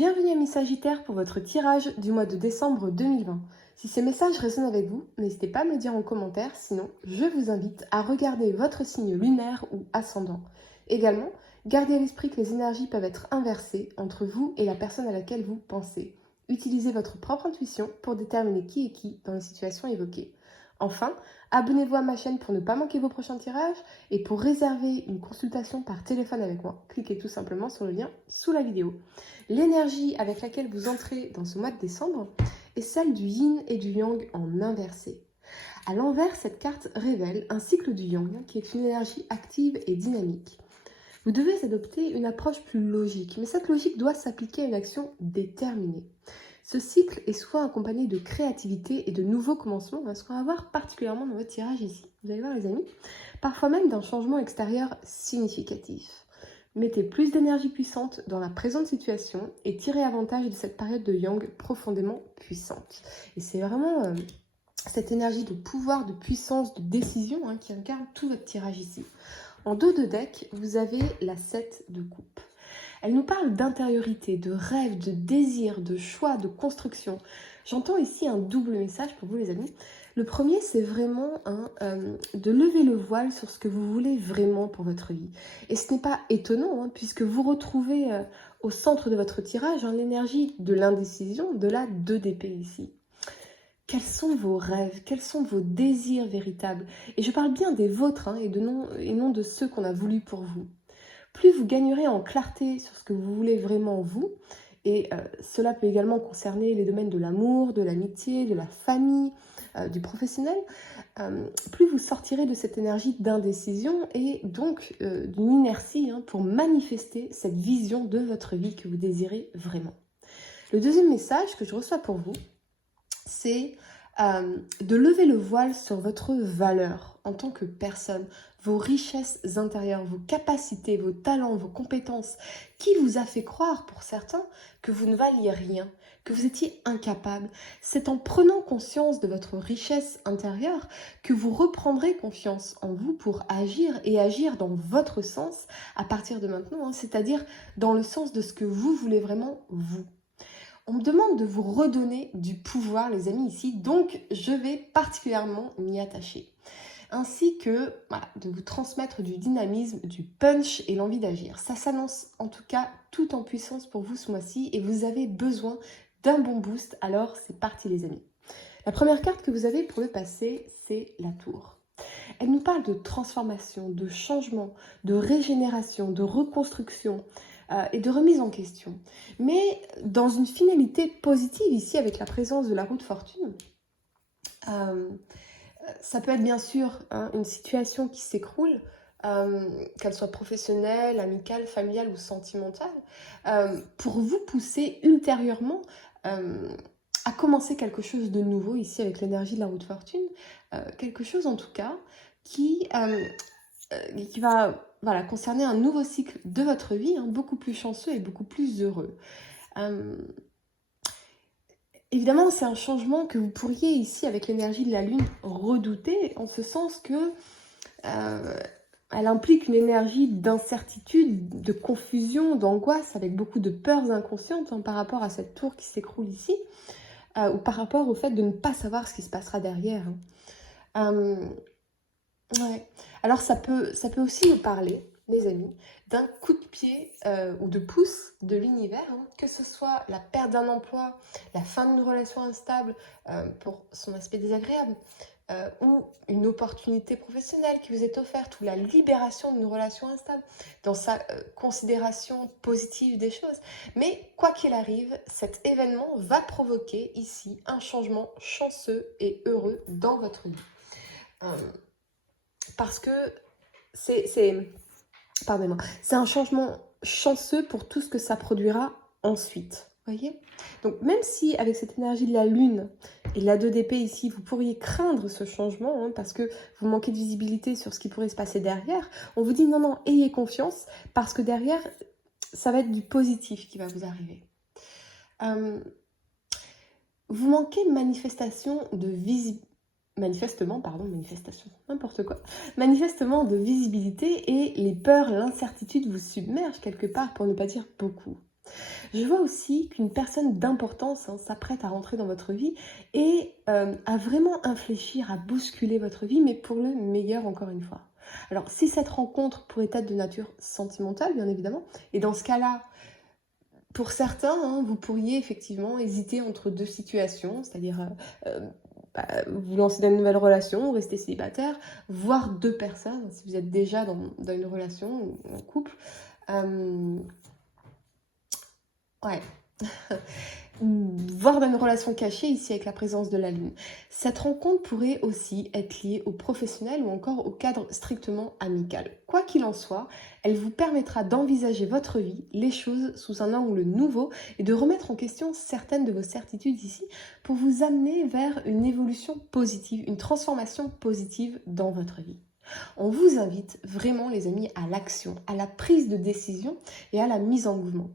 Bienvenue Amis Sagittaires pour votre tirage du mois de décembre 2020. Si ces messages résonnent avec vous, n'hésitez pas à me le dire en commentaire, sinon je vous invite à regarder votre signe lunaire ou ascendant. Également, gardez à l'esprit que les énergies peuvent être inversées entre vous et la personne à laquelle vous pensez. Utilisez votre propre intuition pour déterminer qui est qui dans les situations évoquées. Enfin, abonnez-vous à ma chaîne pour ne pas manquer vos prochains tirages et pour réserver une consultation par téléphone avec moi, cliquez tout simplement sur le lien sous la vidéo. L'énergie avec laquelle vous entrez dans ce mois de décembre est celle du yin et du yang en inversé. À l'envers, cette carte révèle un cycle du yang qui est une énergie active et dynamique. Vous devez adopter une approche plus logique, mais cette logique doit s'appliquer à une action déterminée. Ce cycle est souvent accompagné de créativité et de nouveaux commencements, ce qu'on va voir particulièrement dans votre tirage ici. Vous allez voir les amis, parfois même d'un changement extérieur significatif. Mettez plus d'énergie puissante dans la présente situation et tirez avantage de cette période de yang profondément puissante. Et c'est vraiment cette énergie de pouvoir, de puissance, de décision qui incarne tout votre tirage ici. En dos de deck, vous avez la 7 de coupe. Elle nous parle d'intériorité, de rêve, de désir, de choix, de construction. J'entends ici un double message pour vous les amis. Le premier, c'est vraiment de lever le voile sur ce que vous voulez vraiment pour votre vie. Et ce n'est pas étonnant, puisque vous retrouvez au centre de votre tirage l'énergie de l'indécision, de la 2 d'épée ici. Quels sont vos rêves? Quels sont vos désirs véritables? Et je parle bien des vôtres et non de ceux qu'on a voulu pour vous. Plus vous gagnerez en clarté sur ce que vous voulez vraiment vous, et cela peut également concerner les domaines de l'amour, de l'amitié, de la famille, du professionnel, plus vous sortirez de cette énergie d'indécision et donc d'une inertie pour manifester cette vision de votre vie que vous désirez vraiment. Le deuxième message que je reçois pour vous, c'est de lever le voile sur votre valeur en tant que personne, vos richesses intérieures, vos capacités, vos talents, vos compétences. Qui vous a fait croire, pour certains, que vous ne valiez rien, que vous étiez incapable? C'est en prenant conscience de votre richesse intérieure que vous reprendrez confiance en vous pour agir et agir dans votre sens à partir de maintenant, c'est-à-dire dans le sens de ce que vous voulez vraiment vous. On me demande de vous redonner du pouvoir, les amis, ici, donc je vais particulièrement m'y attacher. Ainsi que de vous transmettre du dynamisme, du punch et l'envie d'agir. Ça s'annonce en tout cas tout en puissance pour vous ce mois-ci et vous avez besoin d'un bon boost, alors c'est parti les amis. La première carte que vous avez pour le passé, c'est la tour. Elle nous parle de transformation, de changement, de régénération, de reconstruction et de remise en question. Mais dans une finalité positive ici avec la présence de la roue de fortune. Ça peut être bien sûr une situation qui s'écroule, qu'elle soit professionnelle, amicale, familiale ou sentimentale, pour vous pousser ultérieurement à commencer quelque chose de nouveau ici avec l'énergie de la roue de fortune, quelque chose en tout cas qui va concerner un nouveau cycle de votre vie, beaucoup plus chanceux et beaucoup plus heureux. Évidemment, c'est un changement que vous pourriez ici, avec l'énergie de la Lune, redouter, en ce sens que elle implique une énergie d'incertitude, de confusion, d'angoisse, avec beaucoup de peurs inconscientes par rapport à cette tour qui s'écroule ici, ou par rapport au fait de ne pas savoir ce qui se passera derrière. Ouais. Alors ça peut aussi nous parler, les amis, d'un coup de pied ou de pouce de l'univers, que ce soit la perte d'un emploi, la fin d'une relation instable pour son aspect désagréable, ou une opportunité professionnelle qui vous est offerte, ou la libération d'une relation instable, dans sa considération positive des choses. Mais quoi qu'il arrive, cet événement va provoquer ici un changement chanceux et heureux dans votre vie. Parce que c'est un changement chanceux pour tout ce que ça produira ensuite. Voyez? Donc même si avec cette énergie de la Lune et de la 2 d'épée ici, vous pourriez craindre ce changement parce que vous manquez de visibilité sur ce qui pourrait se passer derrière, on vous dit non, ayez confiance parce que derrière, ça va être du positif qui va vous arriver. Vous manquez de manifestation de visibilité. Manifestement de visibilité et les peurs, l'incertitude vous submergent quelque part pour ne pas dire beaucoup. Je vois aussi qu'une personne d'importance s'apprête à rentrer dans votre vie et à vraiment infléchir, à bousculer votre vie, mais pour le meilleur encore une fois. Alors, si cette rencontre pourrait être de nature sentimentale, bien évidemment, et dans ce cas-là, pour certains, vous pourriez effectivement hésiter entre deux situations, c'est-à-dire vous lancer dans une nouvelle relation ou rester célibataire, voire deux personnes, si vous êtes déjà dans une relation ou en couple. Euh, ouais. Voire dans une relation cachée ici avec la présence de la Lune. Cette rencontre pourrait aussi être liée au professionnel ou encore au cadre strictement amical. Quoi qu'il en soit, elle vous permettra d'envisager votre vie, les choses sous un angle nouveau et de remettre en question certaines de vos certitudes ici pour vous amener vers une évolution positive, une transformation positive dans votre vie. On vous invite vraiment les amis à l'action, à la prise de décision et à la mise en mouvement.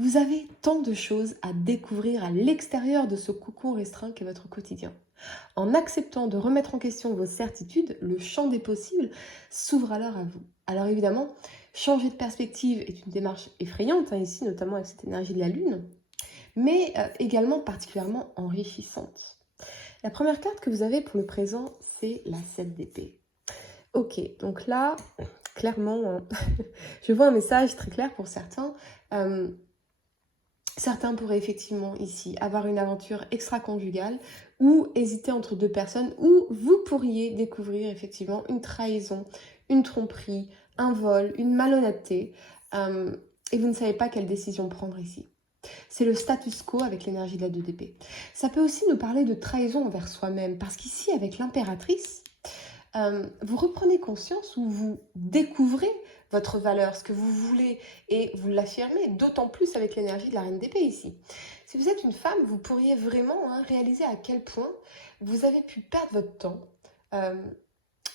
Vous avez tant de choses à découvrir à l'extérieur de ce cocon restreint qu'est votre quotidien. En acceptant de remettre en question vos certitudes, le champ des possibles s'ouvre alors à vous. Alors évidemment, changer de perspective est une démarche effrayante, ici notamment avec cette énergie de la Lune, mais également particulièrement enrichissante. La première carte que vous avez pour le présent, c'est la 7 d'épée. Ok, donc là, clairement, je vois un message très clair pour certains. Certains pourraient effectivement ici avoir une aventure extra-conjugale ou hésiter entre deux personnes, ou vous pourriez découvrir effectivement une trahison, une tromperie, un vol, une malhonnêteté, et vous ne savez pas quelle décision prendre ici. C'est le status quo avec l'énergie de la 2 d'épée. Ça peut aussi nous parler de trahison envers soi-même, parce qu'ici avec l'impératrice, vous reprenez conscience ou vous découvrez votre valeur, ce que vous voulez, et vous l'affirmez, d'autant plus avec l'énergie de la reine d'épée ici. Si vous êtes une femme, vous pourriez vraiment réaliser à quel point vous avez pu perdre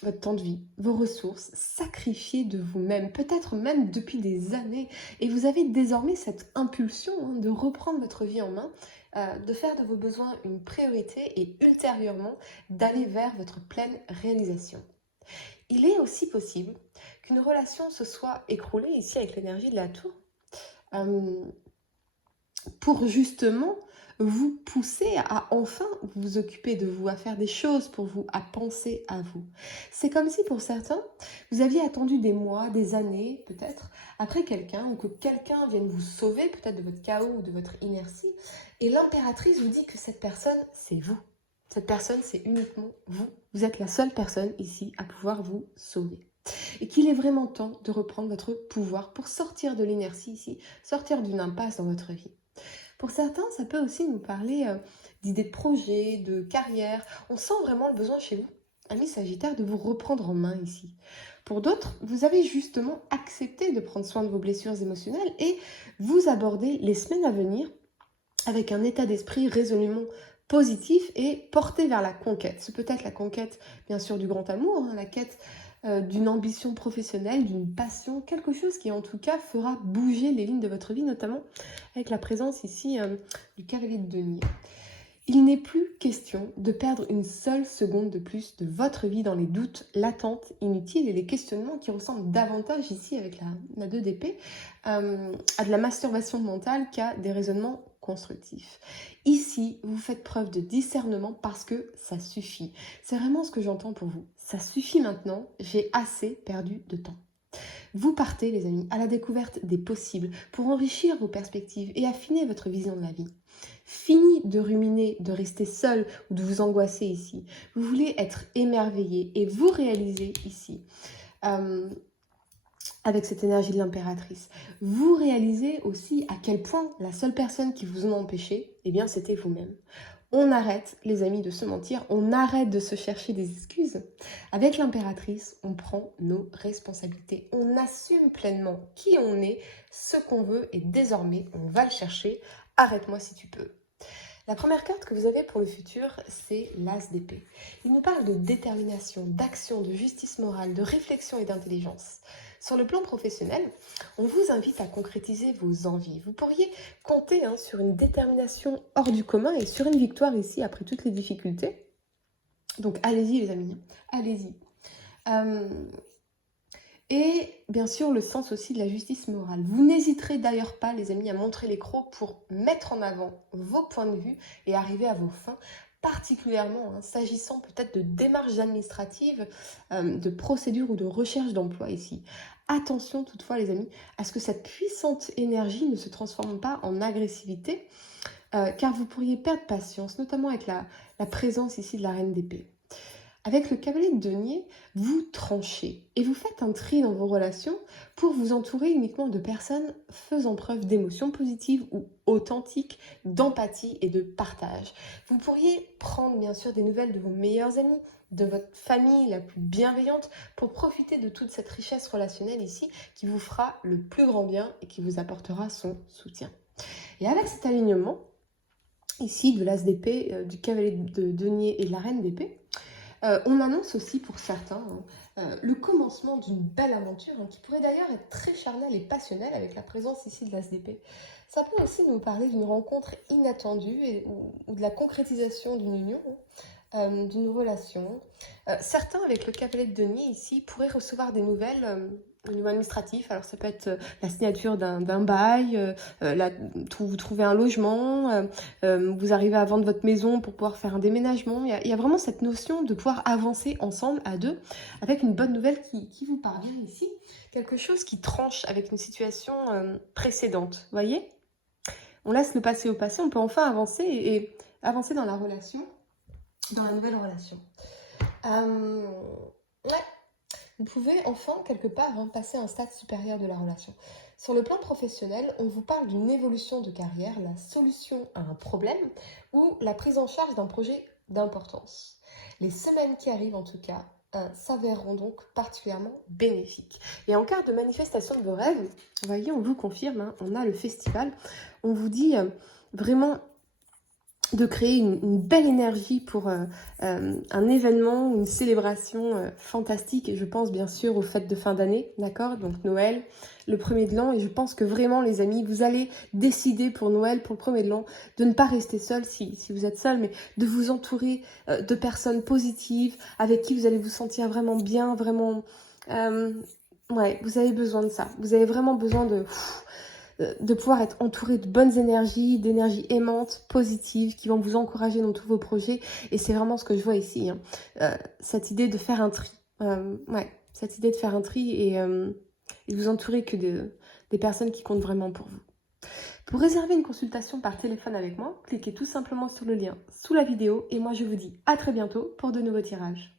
votre temps de vie, vos ressources, sacrifier de vous-même, peut-être même depuis des années, et vous avez désormais cette impulsion de reprendre votre vie en main, de faire de vos besoins une priorité et ultérieurement d'aller vers votre pleine réalisation. Il est aussi possible qu'une relation se soit écroulée ici avec l'énergie de la tour pour justement vous pousser à enfin vous occuper de vous, à faire des choses pour vous, à penser à vous. C'est comme si pour certains, vous aviez attendu des mois, des années peut-être, après quelqu'un, ou que quelqu'un vienne vous sauver peut-être de votre chaos ou de votre inertie, et l'impératrice vous dit que cette personne, c'est vous. Cette personne, c'est uniquement vous. Vous êtes la seule personne ici à pouvoir vous sauver. Et qu'il est vraiment temps de reprendre votre pouvoir pour sortir de l'inertie ici, sortir d'une impasse dans votre vie. Pour certains, ça peut aussi nous parler d'idées de projet, de carrière. On sent vraiment le besoin chez vous, amis Sagittaire, de vous reprendre en main ici. Pour d'autres, vous avez justement accepté de prendre soin de vos blessures émotionnelles et vous abordez les semaines à venir avec un état d'esprit résolument positif et porté vers la conquête. C'est peut-être la conquête, bien sûr, du grand amour, la quête d'une ambition professionnelle, d'une passion, quelque chose qui en tout cas fera bouger les lignes de votre vie, notamment avec la présence ici du cavalier de denier. Il n'est plus question de perdre une seule seconde de plus de votre vie dans les doutes, l'attente inutile et les questionnements qui ressemblent davantage ici avec la 2 d'épée à de la masturbation mentale qu'à des raisonnements constructifs. Ici, vous faites preuve de discernement parce que ça suffit. C'est vraiment ce que j'entends pour vous. Ça suffit maintenant, j'ai assez perdu de temps. Vous partez, les amis, à la découverte des possibles pour enrichir vos perspectives et affiner votre vision de la vie. Fini de ruminer, de rester seul ou de vous angoisser ici. Vous voulez être émerveillé et vous réaliser ici. Avec cette énergie de l'impératrice. Vous réalisez aussi à quel point la seule personne qui vous en a empêché, eh bien c'était vous-même. On arrête, les amis, de se mentir, on arrête de se chercher des excuses. Avec l'impératrice, on prend nos responsabilités, on assume pleinement qui on est, ce qu'on veut et désormais, on va le chercher. Arrête-moi si tu peux. La première carte que vous avez pour le futur, c'est l'As d'épée. Il nous parle de détermination, d'action, de justice morale, de réflexion et d'intelligence. Sur le plan professionnel, on vous invite à concrétiser vos envies. Vous pourriez compter sur une détermination hors du commun et sur une victoire ici après toutes les difficultés. Donc allez-y les amis, allez-y. Et bien sûr, le sens aussi de la justice morale. Vous n'hésiterez d'ailleurs pas, les amis, à montrer les crocs pour mettre en avant vos points de vue et arriver à vos fins, particulièrement s'agissant peut-être de démarches administratives, de procédures ou de recherche d'emploi ici. Attention toutefois, les amis, à ce que cette puissante énergie ne se transforme pas en agressivité, car vous pourriez perdre patience, notamment avec la présence ici de la reine d'épée. Avec le cavalier de denier, vous tranchez et vous faites un tri dans vos relations pour vous entourer uniquement de personnes faisant preuve d'émotions positives ou authentiques, d'empathie et de partage. Vous pourriez prendre bien sûr des nouvelles de vos meilleurs amis, de votre famille la plus bienveillante pour profiter de toute cette richesse relationnelle ici qui vous fera le plus grand bien et qui vous apportera son soutien. Et avec cet alignement ici de l'as d'épée, du cavalier de denier et de la reine d'épée, on annonce aussi pour certains le commencement d'une belle aventure qui pourrait d'ailleurs être très charnelle et passionnelle avec la présence ici de l'as d'épée. Ça peut aussi nous parler d'une rencontre inattendue ou de la concrétisation d'une union, d'une relation. Certains avec le cavalier de denier ici pourraient recevoir des nouvelles au niveau administratif. Alors ça peut être la signature d'un bail, vous trouvez un logement, vous arrivez à vendre votre maison pour pouvoir faire un déménagement. Il y a vraiment cette notion de pouvoir avancer ensemble à deux avec une bonne nouvelle qui vous parvient ici. Quelque chose qui tranche avec une situation précédente, voyez? On laisse le passé au passé, on peut enfin avancer et avancer dans la relation, dans la nouvelle relation. Ouais. Vous pouvez enfin, quelque part, passer à un stade supérieur de la relation. Sur le plan professionnel, on vous parle d'une évolution de carrière, la solution à un problème ou la prise en charge d'un projet d'importance. Les semaines qui arrivent, en tout cas, s'avéreront donc particulièrement bénéfiques. Et en cas de manifestation de vos rêves, vous voyez, on vous confirme, on a le festival, on vous dit vraiment de créer une belle énergie pour un événement, une célébration fantastique. Et je pense bien sûr aux fêtes de fin d'année, d'accord? Donc Noël, le premier de l'an. Et je pense que vraiment, les amis, vous allez décider pour Noël, pour le premier de l'an, de ne pas rester seul si vous êtes seul, mais de vous entourer de personnes positives, avec qui vous allez vous sentir vraiment bien, vraiment... ouais, vous avez besoin de ça. Vous avez vraiment besoin de pouvoir être entouré de bonnes énergies, d'énergies aimantes, positives, qui vont vous encourager dans tous vos projets. Et c'est vraiment ce que je vois ici, cette idée de faire un tri. Ouais, cette idée de faire un tri et de vous entourer que des personnes qui comptent vraiment pour vous. Pour réserver une consultation par téléphone avec moi, cliquez tout simplement sur le lien sous la vidéo et moi je vous dis à très bientôt pour de nouveaux tirages.